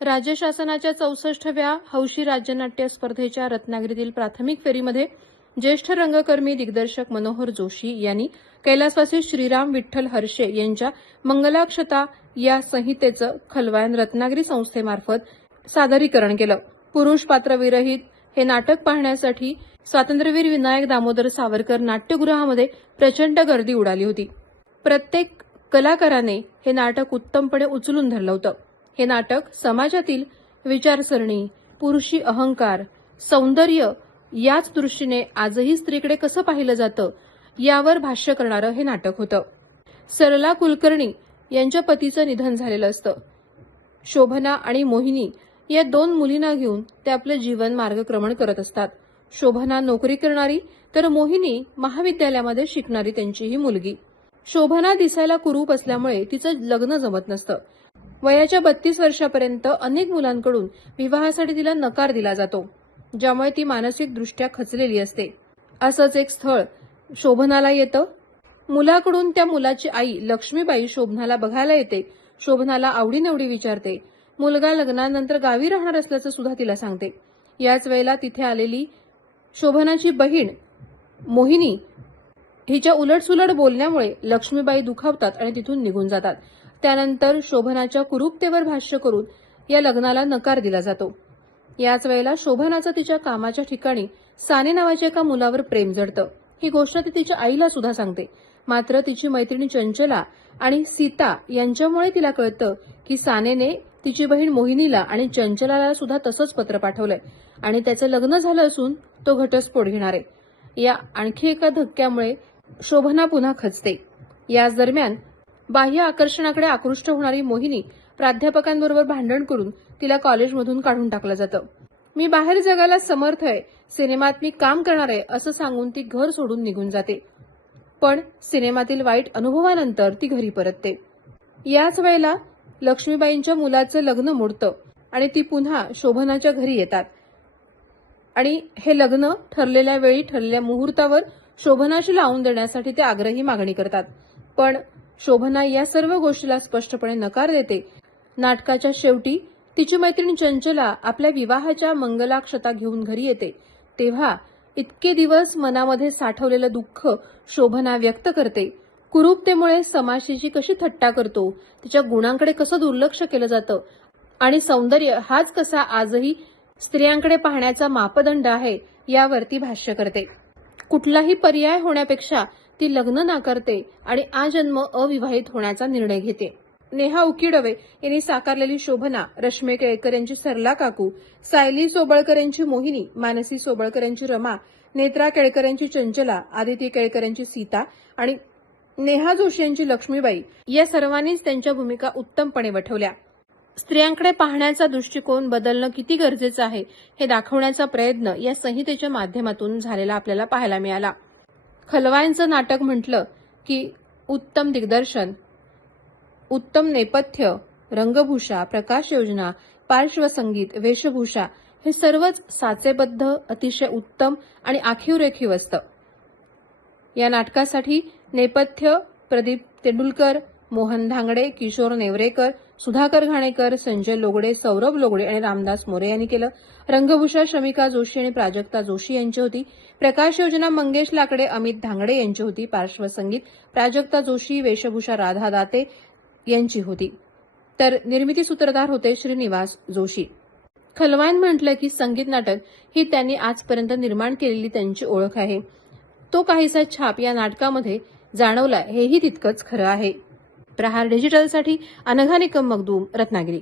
राज्य शासनाच्या चौसष्टव्या हौशी राज्यनाट्य स्पर्धेच्या रत्नागिरीतील प्राथमिक फेरीमध्ये ज्येष्ठ रंगकर्मी दिग्दर्शक मनोहर जोशी यांनी कैलासवासी श्रीराम विठ्ठल हर्षे यांच्या मंगलाक्षता या संहितेचं खलवायन रत्नागिरी संस्थेमार्फत सादरीकरण केलं. पुरुष पात्रविरहित हे नाटक पाहण्यासाठी स्वातंत्र्यवीर विनायक दामोदर सावरकर नाट्यगृहामध्ये प्रचंड गर्दी उडाली होती. प्रत्येक कलाकाराने हे नाटक उत्तमपणे उचलून धरलं होतं. हे नाटक समाजातील विचारसरणी पुरुषी अहंकार सौंदर्य याच दृष्टीने आजही स्त्रीकडे कसं पाहिलं जातं यावर भाष्य करणारं हे नाटक होतं. सरला कुलकर्णी यांच्या पतीचं निधन झालेलं असतं. शोभना आणि मोहिनी या दोन मुलींना घेऊन ते आपलं जीवन मार्गक्रमण करत असतात. शोभना नोकरी करणारी तर मोहिनी महाविद्यालयामध्ये शिकणारी त्यांची ही मुलगी. शोभना दिसायला कुरूप असल्यामुळे तिचं लग्न जमत नसतं. वयाच्या बत्तीस वर्षापर्यंत अनेक मुलांकडून विवाहासाठी तिला नकार दिला जातो ज्यामुळे ती मानसिकदृष्ट्या खचलेली असते. असंच एक स्थळ शोभनाला येतं. मुलाकडून त्या मुलाची आई लक्ष्मीबाई शोभनाला बघायला येते. शोभनाला आवडीनिवडी विचारते. मुलगा लग्नानंतर गावी राहणार असल्याचं सुद्धा तिला सांगते. याच वेळेला तिथे आलेली शोभनाची बहीण मोहिनी हिच्या उलटसुलट बोलण्यामुळे लक्ष्मीबाई दुखावतात आणि तिथून निघून जातात. त्यानंतर शोभनाच्या कुरूपतेवर भाष्य करून या लग्नाला नकार दिला जातो. याच वेळेला शोभनाचं तिच्या कामाच्या ठिकाणी साने नावाच्या एका मुलावर प्रेम जडतं. ही गोष्ट ती तिच्या आईला सुद्धा सांगते. मात्र तिची मैत्रिणी चंचला आणि सीता यांच्यामुळे तिला कळतं की सानेने तिची बहीण मोहिनीला आणि चंचलाला सुद्धा तसंच पत्र पाठवलंय आणि त्याचं लग्न झालं असून तो घटस्फोट घेणार आहे. या आणखी एका धक्क्यामुळे शोभना पुन्हा खचते. याच दरम्यान बाह्य आकर्षणाकडे आकृष्ट होणारी मोहिनी प्राध्यापकांबरोबर भांडण करून तिला कॉलेजमधून काढून टाकलं जातं. मी बाहेर जगायला समर्थ आहे सिनेमात मी काम करणार आहे असं सांगून ती घर सोडून निघून जाते. पण सिनेमातील वाईट अनुभवानंतर ती घरी परतते. याच वेळेला लक्ष्मीबाईंच्या मुलाचं लग्न मोडतं आणि ती पुन्हा शोभनाच्या घरी येतात. आणि हे लग्न ठरलेल्या वेळी ठरलेल्या मुहूर्तावर शोभनाशी लावून देण्यासाठी ते आग्रही मागणी करतात. पण शोभना या सर्व गोष्टीला स्पष्टपणे नकार देते. नाटकाच्या शेवटी तिची मैत्रीण चंचला आपल्या विवाहाच्या मंगलाक्षता घेऊन घरी येते. तेव्हा इतके दिवस मनामध्ये साठवलेलं दुःख शोभना व्यक्त करते. कुरूपतेमुळे समाशीची कशी थट्टा करतो? तिच्या गुणांकडे कसं दुर्लक्ष केलं जातं? आणि सौंदर्य हाच कसा आजही स्त्रियांकडे पाहण्याचा मापदंड आहे यावरती भाष्य करते. कुठलाही पर्याय होण्यापेक्षा ती लग्न नाकारते आणि आजन्म अविवाहित होण्याचा निर्णय घेते. नेहा उकिडवे यांनी साकारलेली शोभना रश्मी केळकर यांची सरला काकू सायली सोबळकर यांची मोहिनी मानसी सोबळकर यांची रमा नेत्रा केळकर यांची चंचला आदिती केळकर यांची सीता आणि नेहा जोशी यांची लक्ष्मीबाई या सर्वांनीच त्यांच्या भूमिका उत्तमपणे वठवल्या. स्त्रियांकडे पाहण्याचा दृष्टिकोन बदलणं किती गरजेचं आहे हे दाखवण्याचा प्रयत्न या संहितेच्या माध्यमातून झालेला आपल्याला पाहायला मिळाला. खलवायांचं नाटक म्हटलं की उत्तम दिग्दर्शन उत्तम नेपथ्य रंगभूषा प्रकाश योजना पार्श्वसंगीत वेशभूषा हे सर्वच साचेबद्ध अतिशय उत्तम आणि आखीव रेखीव असतं. या नाटकासाठी नेपथ्य प्रदीप तेंडुलकर मोहन धांगडे किशोर नेवरेकर सुधाकर घाणेकर संजय लोगडे सौरभ लोगडे आणि रामदास मोरे यांनी केलं. रंगभूषा शमिका जोशी आणि प्राजक्ता जोशी यांची होती. प्रकाश योजना मंगेश लाकडे अमित धांगडे यांची होती पार्श्वसंगीत. प्राजक्ता जोशी वेशभूषा राधा दाते यांची होती. तर निर्मिती सूत्रधार होते श्रीनिवास जोशी. खलवान म्हटलं की संगीत नाटक ही त्यांनी आजपर्यंत निर्माण केलेली त्यांची ओळख आहे. तो काहीसा छाप या नाटकामध्ये जाणवला हेही तितकंच खरं आहे. प्रहार डिजिटलसाठी अनघा निकम मगदूम रत्नागिरी.